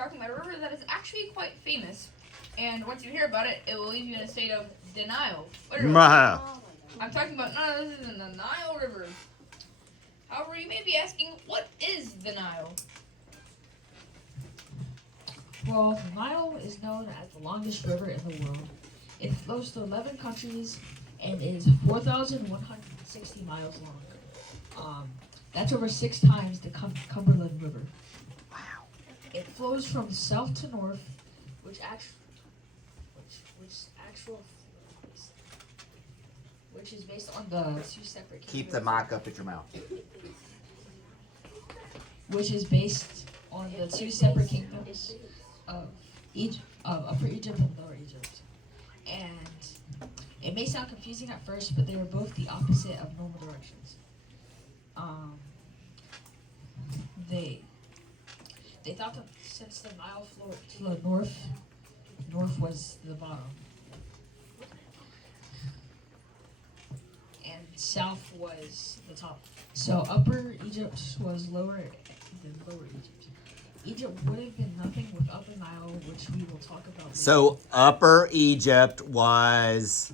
talking about a river that is actually quite famous. And once you hear about it, it will leave you in a state of denial. Literally. I'm talking about none other than the Nile River. However, you may be asking, what is the Nile? Well, the Nile is known as the longest river in the world. It flows through 11 countries and is 4,160 miles long. That's over 6 times the Cumberland River. Wow. It flows from south to north, which is based on the 2 separate kingdoms. Keep the mic up at your mouth. Which is based on the 2 separate kingdoms of Upper Egypt and Lower Egypt. And it may sound confusing at first, but they are both the opposite of normal directions. They thought that since the Nile flowed to the north was the bottom, and south was the top. So Upper Egypt was lower than Lower Egypt. Egypt would have been nothing without the Nile, which we will talk about later. So Upper Egypt was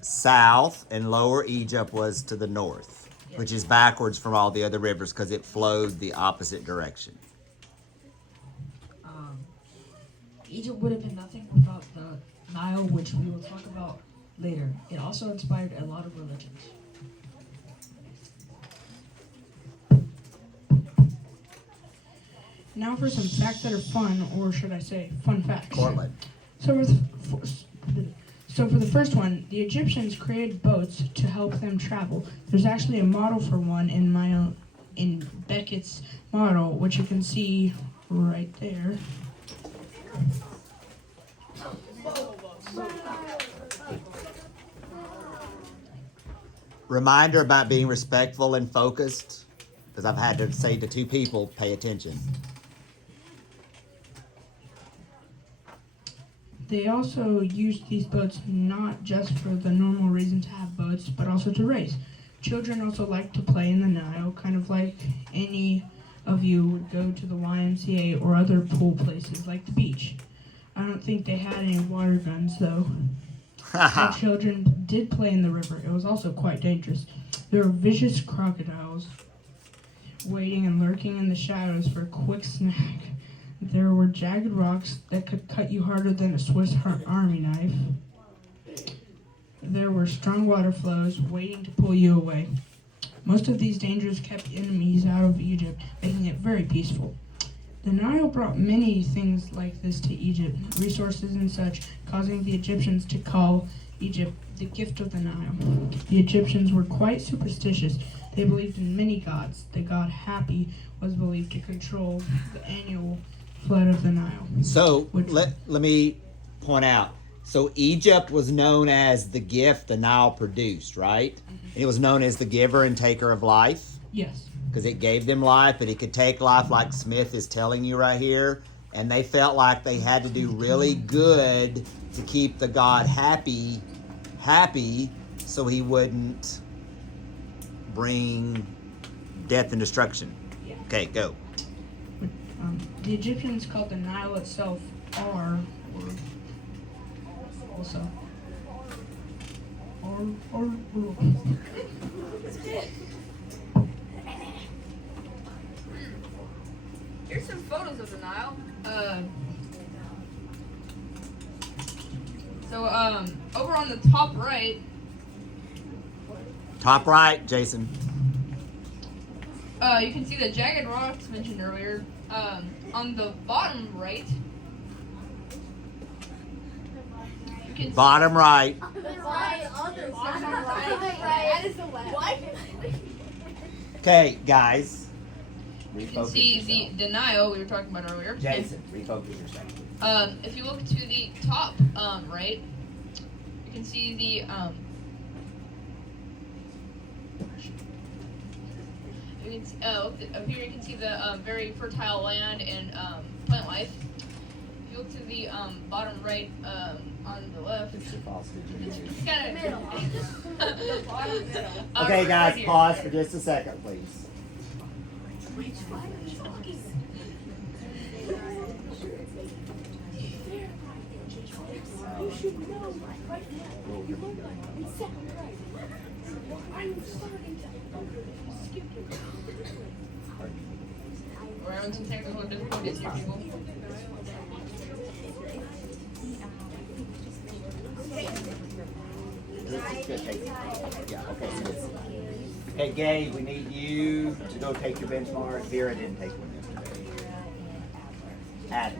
south and Lower Egypt was to the north, which is backwards from all the other rivers because it flowed the opposite direction. Egypt would have been nothing without the Nile, which we will talk about later. It also inspired a lot of religions. Now for some facts that are fun, or should I say, fun facts. Cortland. So for the first one, the Egyptians created boats to help them travel. There's actually a model for one in Beckett's model, which you can see right there. Reminder about being respectful and focused, because I've had to say to 2 people, pay attention. They also used these boats not just for the normal reason to have boats, but also to race. Children also like to play in the Nile, kind of like any of you would go to the YMCA or other pool places like the beach. I don't think they had any water guns though. The children did play in the river. It was also quite dangerous. There were vicious crocodiles waiting and lurking in the shadows for a quick snack. There were jagged rocks that could cut you harder than a Swiss Army knife. There were strong water flows waiting to pull you away. Most of these dangers kept enemies out of Egypt, making it very peaceful. The Nile brought many things like this to Egypt, resources and such, causing the Egyptians to call Egypt the gift of the Nile. The Egyptians were quite superstitious. They believed in many gods. The god Hapi was believed to control the annual flood of the Nile. So let me point out. So Egypt was known as the gift the Nile produced, right? Mm-hmm. It was known as the giver and taker of life. Yes. Because it gave them life, but it could take life like Smith is telling you right here. And they felt like they had to do really good to keep the God happy, so he wouldn't bring death and destruction. Yeah. Okay, go. The Egyptians called the Nile itself Ar, or also Ar. Here's some photos of the Nile. Over on the top right. Top right, Jacen. You can see the jagged rocks mentioned earlier. On the bottom right. You can Bottom right. Okay, guys. You can see the Nile we were talking about earlier. Jacen, refocus yourself. If you look to the top right, you can see the up here you can see the very fertile land and plant life. If you look to the bottom right on the left, It's the false middle. Okay, guys, pause for just a second, please. We're having some technical difficulties here, people. Hey, Gabe, we need you to go take your benchmark. Vera didn't take one yesterday.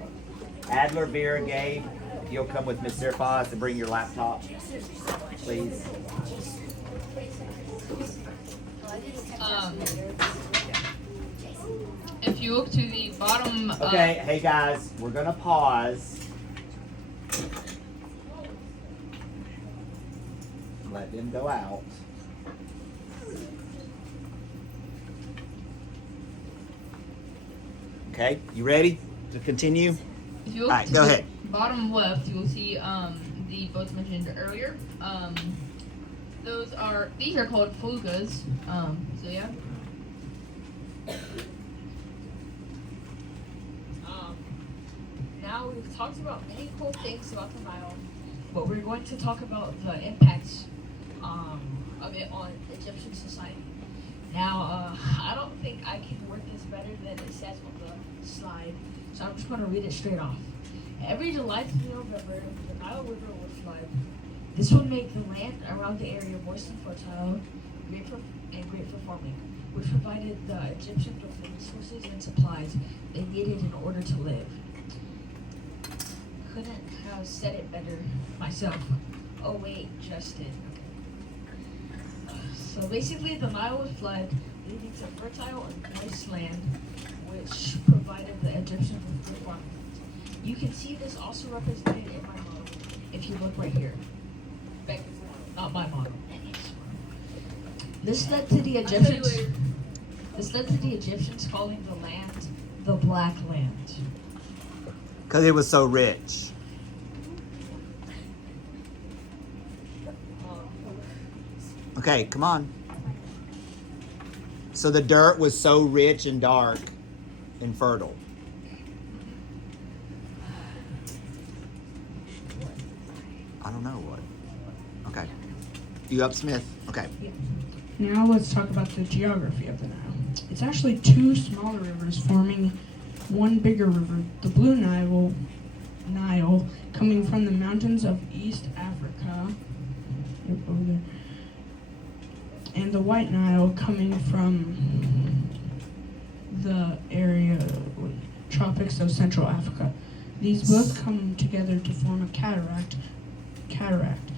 Adler, Vera, Gabe, if you'll come with Miss Serfaz and bring your laptop, please. If you look to the bottom. Okay, hey guys, we're gonna pause. Let them go out. Okay, you ready to continue? If you look Alright, to go the ahead. bottom left, you will see the boats mentioned earlier. These are called feluccas. So yeah. Now we've talked about many cool things about the Nile, but we're going to talk about the impacts of it on Egyptian society. Now, I don't think I can word this better than it says on the slide, so I'm just going to read it straight off. Every July to November, the Nile River will flood. This would make the land around the area moist and fertile, great for farming, which provided the Egyptians with the resources and supplies they needed in order to live. Couldn't have said it better myself. Oh wait, Justin. So basically the Nile was flooded, leading to fertile and moist land, which provided the Egyptians with good farming. You can see this also represented in my model, if you look right here. Beckett's model, not my model. This led to the Egyptians calling the land the Black Land. Because it was so rich. Okay, come on. So the dirt was so rich and dark and fertile. I don't know what. Okay. You up, Smith? Okay. Now let's talk about the geography of the Nile. It's actually two smaller rivers forming one bigger river, the Blue Nile coming from the mountains of East Africa, over there, and the White Nile coming from the tropics of Central Africa. These both come together to form a cataract.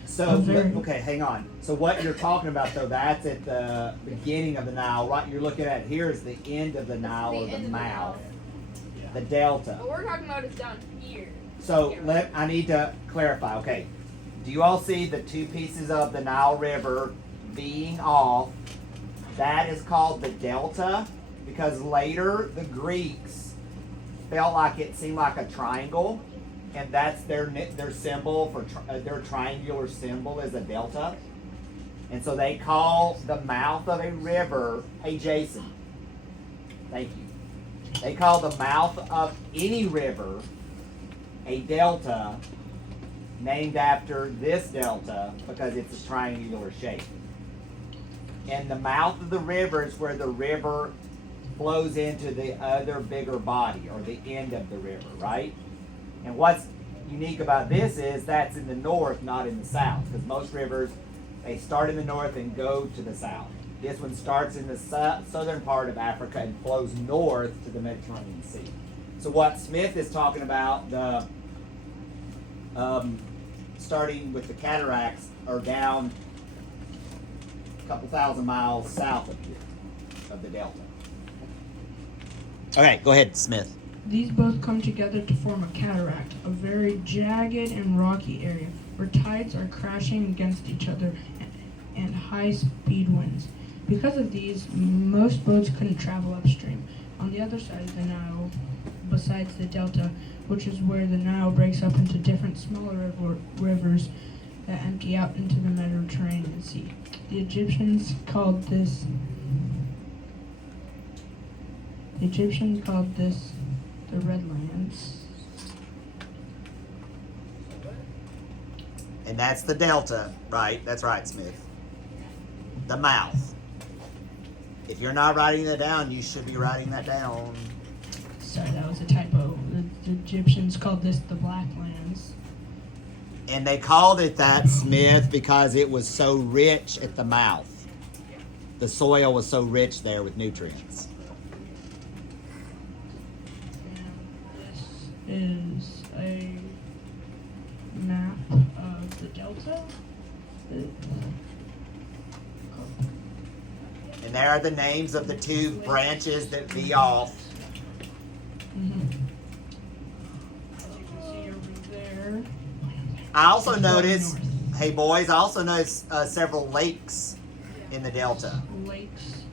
So, okay, hang on. So what you're talking about, though, that's at the beginning of the Nile, right? You're looking at here is the end of the Nile, or the mouth, the delta. What we're talking about is down here. So I need to clarify. Okay, do you all see the two pieces of the Nile River being off? That is called the delta, because later the Greeks felt like it seemed like a triangle, and that's their symbol for their triangular symbol is a delta. And so they call the mouth of a river, hey Jacen, thank you. They call the mouth of any river a delta, named after this delta because it's a triangular shape. And the mouth of the river is where the river flows into the other bigger body, or the end of the river, right? And what's unique about this is that's in the north, not in the south, because most rivers, they start in the north and go to the south. This one starts in the southern part of Africa and flows north to the Mediterranean Sea. So what Smith is talking about, the starting with the cataracts, are down a couple thousand miles south of here, of the delta. Okay, go ahead, Smith. These both come together to form a cataract, a very jagged and rocky area where tides are crashing against each other and high-speed winds. Because of these, most boats couldn't travel upstream. On the other side of the Nile, besides the delta, which is where the Nile breaks up into different smaller rivers that empty out into the Mediterranean Sea. The Egyptians called this The Egyptians called this the Red Lands. And that's the delta, right? That's right, Smith. The mouth. If you're not writing that down, you should be writing that down. Sorry, that was a typo. The Egyptians called this the Black Lands. And they called it that, Smith, because it was so rich at the mouth. The soil was so rich there with nutrients. And this is a map of the delta. And there are the names of the two branches that be off. As you can see over there. I also noticed, hey boys, I also noticed several lakes in the delta. Lakes,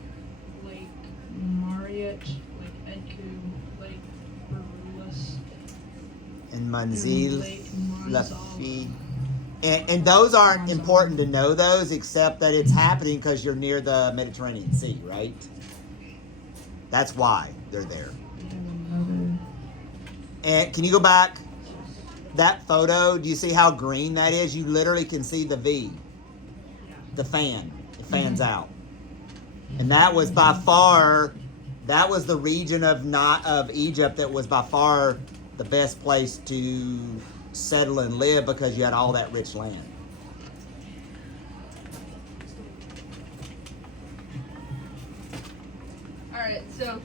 Lake Mariot, Lake Edku, Lake Berulus, And Manzil, Lake Lafitte. And those aren't important to know those, except that it's happening because you're near the Mediterranean Sea, right? That's why they're there. And can you go back? That photo, do you see how green that is? You literally can see the V, the fan. It fans out. And that was by far, that was the region of Egypt that was by far the best place to settle and live because you had all that rich land. Alright, so